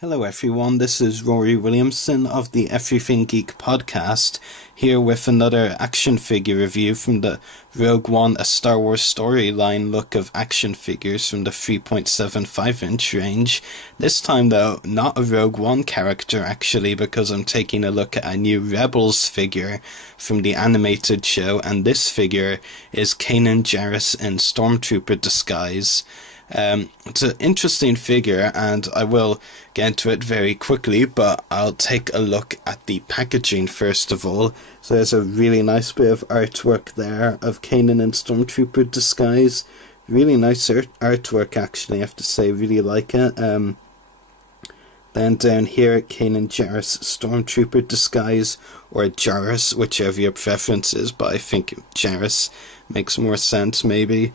Hello everyone, this is Ruari Williamson of the Everything Geek podcast, here with another action figure review from the Rogue One, a Star Wars storyline look of action figures from the 3.75-inch range. This time though, not a Rogue One character actually, because I'm taking a look at a new Rebels figure from the animated show, and this figure is Kanan Jarrus in Stormtrooper Disguise. It's an interesting figure, and I will get into it very quickly, but I'll take a look at the packaging first of all. So there's a really nice bit of artwork there of Kanan in Stormtrooper Disguise. Really nice artwork actually, I have to say, really like it. Then down here, Kanan Jarrus Stormtrooper Disguise, or Jarrus, whichever your preference is, but I think Jarrus makes more sense maybe.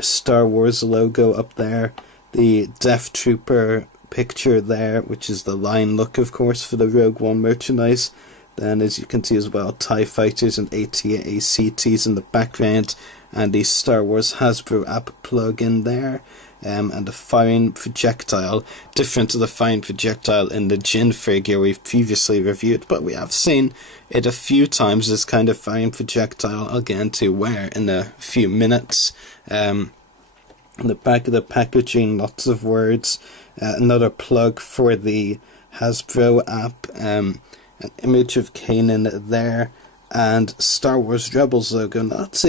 Star Wars logo up there, the Death Trooper picture there, which is the line look of course for the Rogue One merchandise. Then as you can see as well, TIE Fighters and AT-ACTs in the background, and the Star Wars Hasbro app plug in there. And the firing projectile, different to the firing projectile in the Jin figure we've previously reviewed, but we have seen it a few times, this kind of firing projectile. I'll get into where in a few minutes. On the back of the packaging, lots of words, another plug for the Hasbro app, an image of Kanan there, and Star Wars Rebels logo. And that's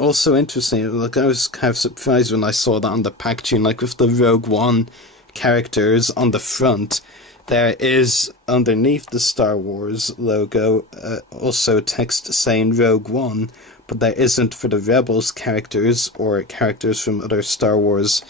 also interesting. Like, I was kind of surprised when I saw that on the packaging, like with the Rogue One characters on the front. There is, underneath the Star Wars logo, also text saying Rogue One, but there isn't for the Rebels characters or characters from other Star Wars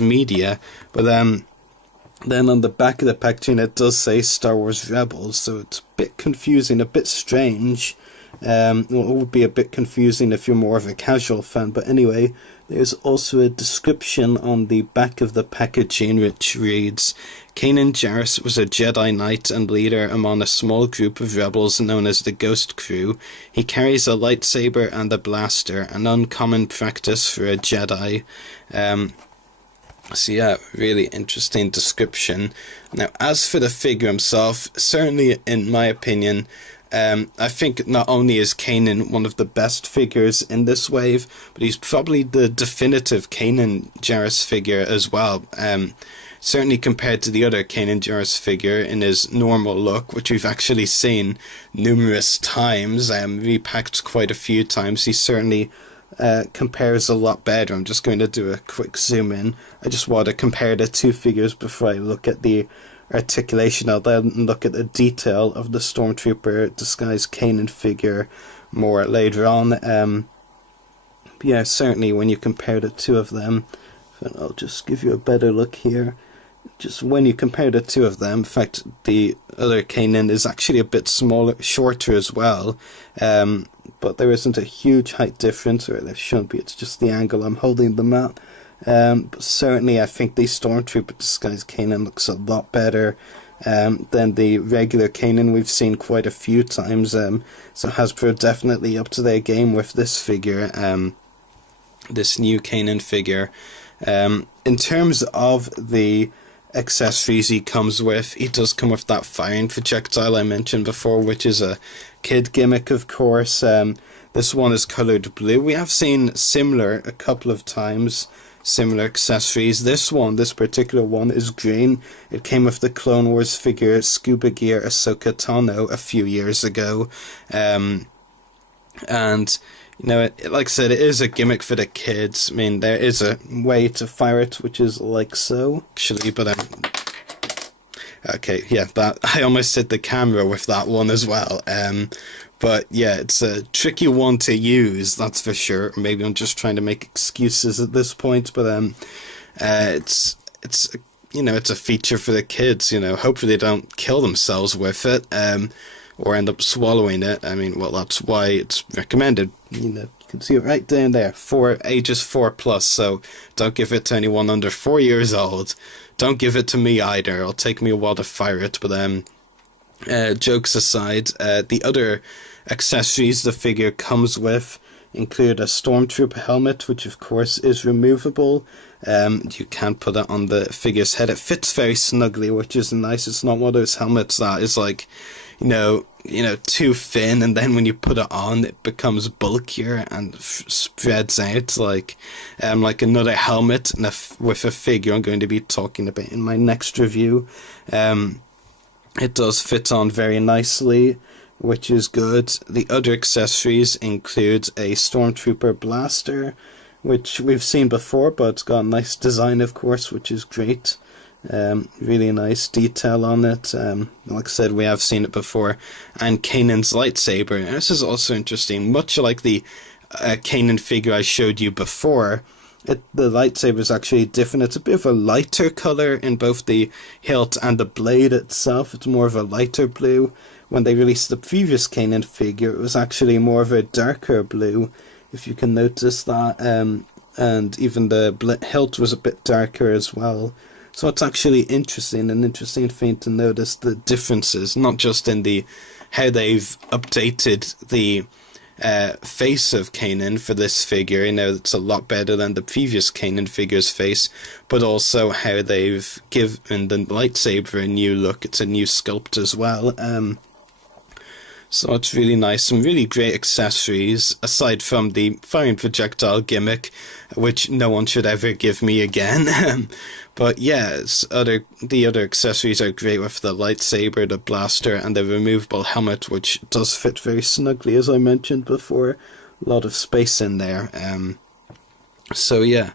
media. But then on the back of the packaging it does say Star Wars Rebels, so it's a bit confusing, a bit strange. It would be a bit confusing if you're more of a casual fan, but anyway, there's also a description on the back of the packaging which reads, Kanan Jarrus was a Jedi Knight and leader among a small group of rebels known as the Ghost Crew. He carries a lightsaber and a blaster, an uncommon practice for a Jedi. So yeah, really interesting description. Now, as for the figure himself, certainly in my opinion, I think not only is Kanan one of the best figures in this wave, but he's probably the definitive Kanan Jarrus figure as well. Certainly compared to the other Kanan Jarrus figure in his normal look, which we've actually seen numerous times, repacked quite a few times. He certainly compares a lot better. I'm just going to do a quick zoom in. I just want to compare the two figures before I look at the articulation. I'll then look at the detail of the Stormtrooper Disguise Kanan figure more later on. But yeah, certainly when you compare the two of them, I'll just give you a better look here. Just when you compare the two of them, in fact, the other Kanan is actually a bit smaller, shorter as well, but there isn't a huge height difference, or there shouldn't be, it's just the angle I'm holding them at. But certainly I think the Stormtrooper Disguise Kanan looks a lot better than the regular Kanan we've seen quite a few times, so Hasbro definitely up to their game with this figure, this new Kanan figure. In terms of the accessories he comes with, he does come with that firing projectile I mentioned before, which is a kid gimmick of course. This one is coloured blue. We have seen similar a couple of times, similar accessories. This particular one is green. It came with the Clone Wars figure Scuba Gear Ahsoka Tano a few years ago, and you know, like I said, it is a gimmick for the kids. I mean, there is a way to fire it, which is like so, actually, but okay, yeah, that I almost hit the camera with that one as well. But yeah, it's a tricky one to use, that's for sure. Maybe I'm just trying to make excuses at this point, but it's you know, it's a feature for the kids. You know, hopefully they don't kill themselves with it, or end up swallowing it. I mean, well, that's why it's recommended. You know, you can see it right down there, for ages 4+, so don't give it to anyone under 4 years old. Don't give it to me either. It'll take me a while to fire it, but jokes aside, the other accessories the figure comes with include a Stormtrooper helmet, which of course is removable. You can put it on the figure's head. It fits very snugly, which is nice. It's not one of those helmets that is like, too thin, and then when you put it on, it becomes bulkier and spreads out like another helmet with a figure I'm going to be talking about in my next review. It does fit on very nicely, which is good. The other accessories include a Stormtrooper blaster, which we've seen before, but it's got a nice design, of course, which is great. Really nice detail on it. Like I said, we have seen it before. And Kanan's lightsaber. And this is also interesting. Much like the Kanan figure I showed you before, the lightsaber is actually different. It's a bit of a lighter color in both the hilt and the blade itself. It's more of a lighter blue. When they released the previous Kanan figure, it was actually more of a darker blue, if you can notice that. And even the hilt was a bit darker as well. So it's actually an interesting thing to notice the differences, not just in how they've updated the face of Kanan for this figure. It's a lot better than the previous Kanan figure's face, but also how they've given the lightsaber a new look. It's a new sculpt as well. So it's really nice. Some really great accessories, aside from the firing projectile gimmick, which no one should ever give me again. But yeah, the other accessories are great with the lightsaber, the blaster, and the removable helmet, which does fit very snugly, as I mentioned before. A lot of space in there. So yeah,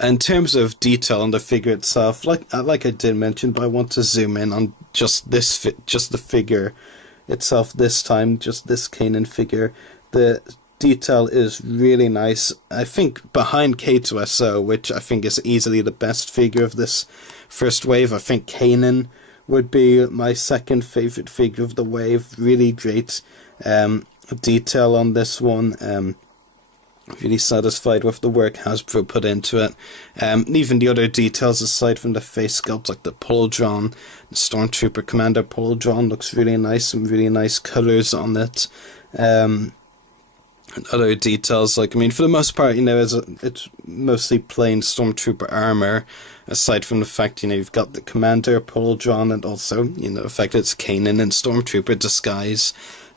in terms of detail on the figure itself, like I did mention, but I want to zoom in on just the figure itself this time, just this Kanan figure. The detail is really nice. I think behind K2SO, which I think is easily the best figure of this first wave, I think Kanan would be my second favorite figure of the wave. Really great detail on this one. Really satisfied with the work Hasbro put into it. Even the other details aside from the face sculpt, like the pauldron, the Stormtrooper Commander pauldron, looks really nice. Some really nice colours on it. And other details, for the most part, it's mostly plain Stormtrooper armour, aside from the fact, you've got the Commander pauldron, and also, the fact that it's Kanan and Stormtrooper Disguise.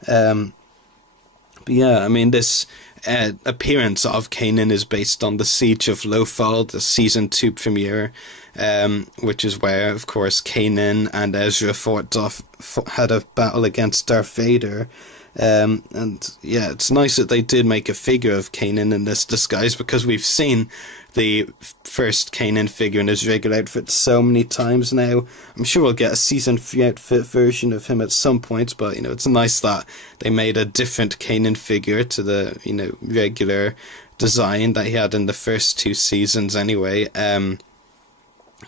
But yeah, this appearance of Kanan is based on the Siege of Lothal, the Season 2 premiere, which is where, of course, Kanan and Ezra had a battle against Darth Vader. And yeah, it's nice that they did make a figure of Kanan in this disguise, because we've seen the first Kanan figure in his regular outfit so many times now. I'm sure we'll get a Season 3 outfit version of him at some point, but it's nice that they made a different Kanan figure to the regular design that he had in the first two seasons anyway.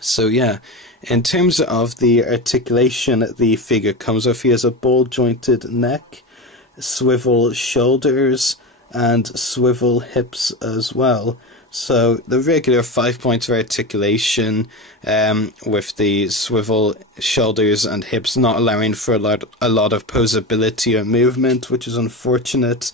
So yeah, in terms of the articulation the figure comes with, he has a ball-jointed neck, swivel shoulders, and swivel hips as well. So the regular 5 points of articulation, with the swivel shoulders and hips not allowing for a lot of posability or movement, which is unfortunate,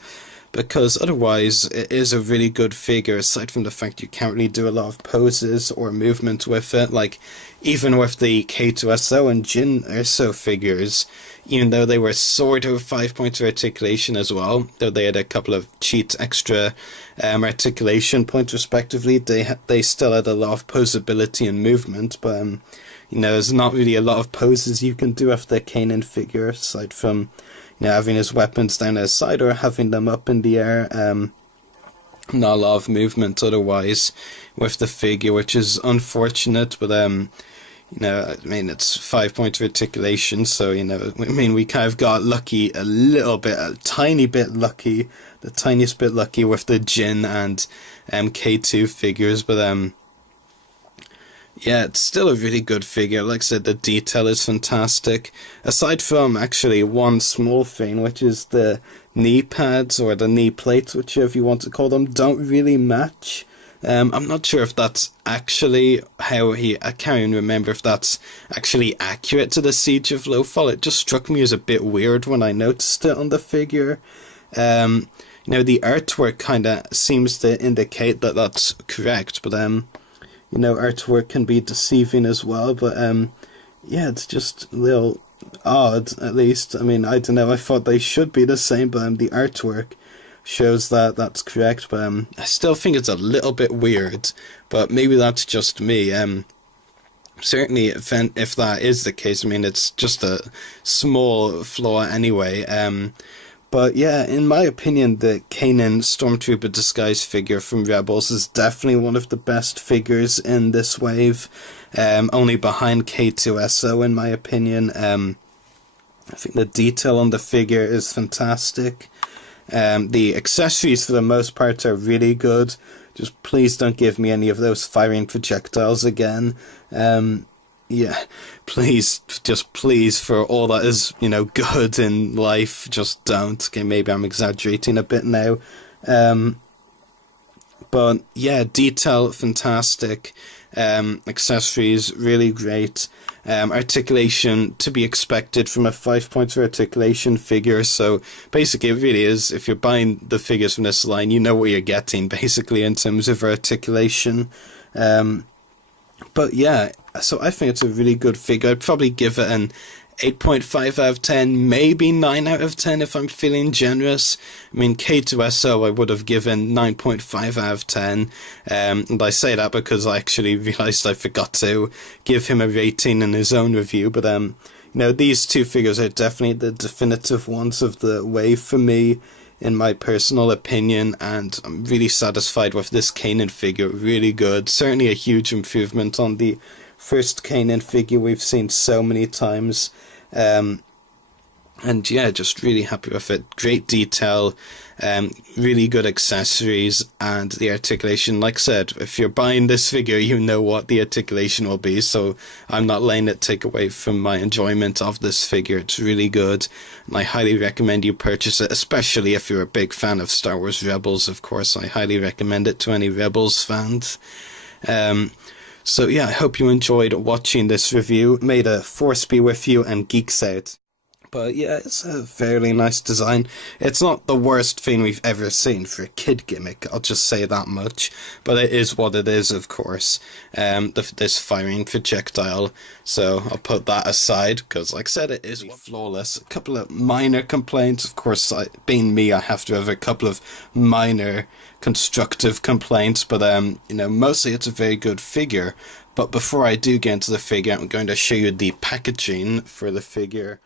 because otherwise it is a really good figure, aside from the fact you can't really do a lot of poses or movement with it. Even with the K2SO and Jin Erso figures, even though they were sort of 5 points of articulation as well, though they had a couple of cheat extra articulation points respectively, they still had a lot of posability and movement, but there's not really a lot of poses you can do with the Kanan figure, aside from having his weapons down his side or having them up in the air. Not a lot of movement otherwise with the figure, which is unfortunate, but it's 5 points of articulation, so, we kind of got lucky a tiny bit lucky, the tiniest bit lucky with the Jin and K2 figures, but, yeah, it's still a really good figure. Like I said, the detail is fantastic, aside from, actually, one small thing, which is the knee pads, or the knee plates, whichever you want to call them, don't really match. I'm not sure if that's actually I can't even remember if that's actually accurate to the Siege of Lothal. It just struck me as a bit weird when I noticed it on the figure. You know, the artwork kind of seems to indicate that that's correct, but you know, artwork can be deceiving as well. But yeah, it's just a little odd, at least. I mean, I don't know, I thought they should be the same, but the artwork shows that that's correct. But I still think it's a little bit weird, but maybe that's just me. Certainly, if that is the case, I mean, it's just a small flaw anyway. But yeah, in my opinion, the Kanan Stormtrooper Disguise figure from Rebels is definitely one of the best figures in this wave, only behind K2SO in my opinion. I think the detail on the figure is fantastic. The accessories for the most part are really good. Just please don't give me any of those firing projectiles again. Yeah, please, just please, for all that is, you know, good in life, just don't. Okay, maybe I'm exaggerating a bit now. But yeah, detail, fantastic. Accessories, really great. Articulation, to be expected from a 5-point articulation figure. So basically it really is, if you're buying the figures from this line, you know what you're getting, basically, in terms of articulation. But yeah, so I think it's a really good figure. I'd probably give it an 8.5 out of 10, maybe 9 out of 10 if I'm feeling generous. I mean, K2SO I would have given 9.5 out of 10. And I say that because I actually realised I forgot to give him a rating in his own review. But, you know, these two figures are definitely the definitive ones of the wave for me, in my personal opinion, and I'm really satisfied with this Kanan figure. Really good. Certainly a huge improvement on the first Kanan figure we've seen so many times. And yeah, just really happy with it. Great detail, really good accessories, and the articulation. Like I said, if you're buying this figure, you know what the articulation will be, so I'm not letting it take away from my enjoyment of this figure. It's really good, and I highly recommend you purchase it, especially if you're a big fan of Star Wars Rebels, of course. I highly recommend it to any Rebels fans. So yeah, I hope you enjoyed watching this review. May the Force be with you and geeks out. But yeah, it's a fairly nice design. It's not the worst thing we've ever seen for a kid gimmick, I'll just say that much. But it is what it is, of course. This firing projectile. So I'll put that aside, because like I said, it is flawless. A couple of minor complaints. Of course, being me, I have to have a couple of minor constructive complaints. But, you know, mostly it's a very good figure. But before I do get into the figure, I'm going to show you the packaging for the figure.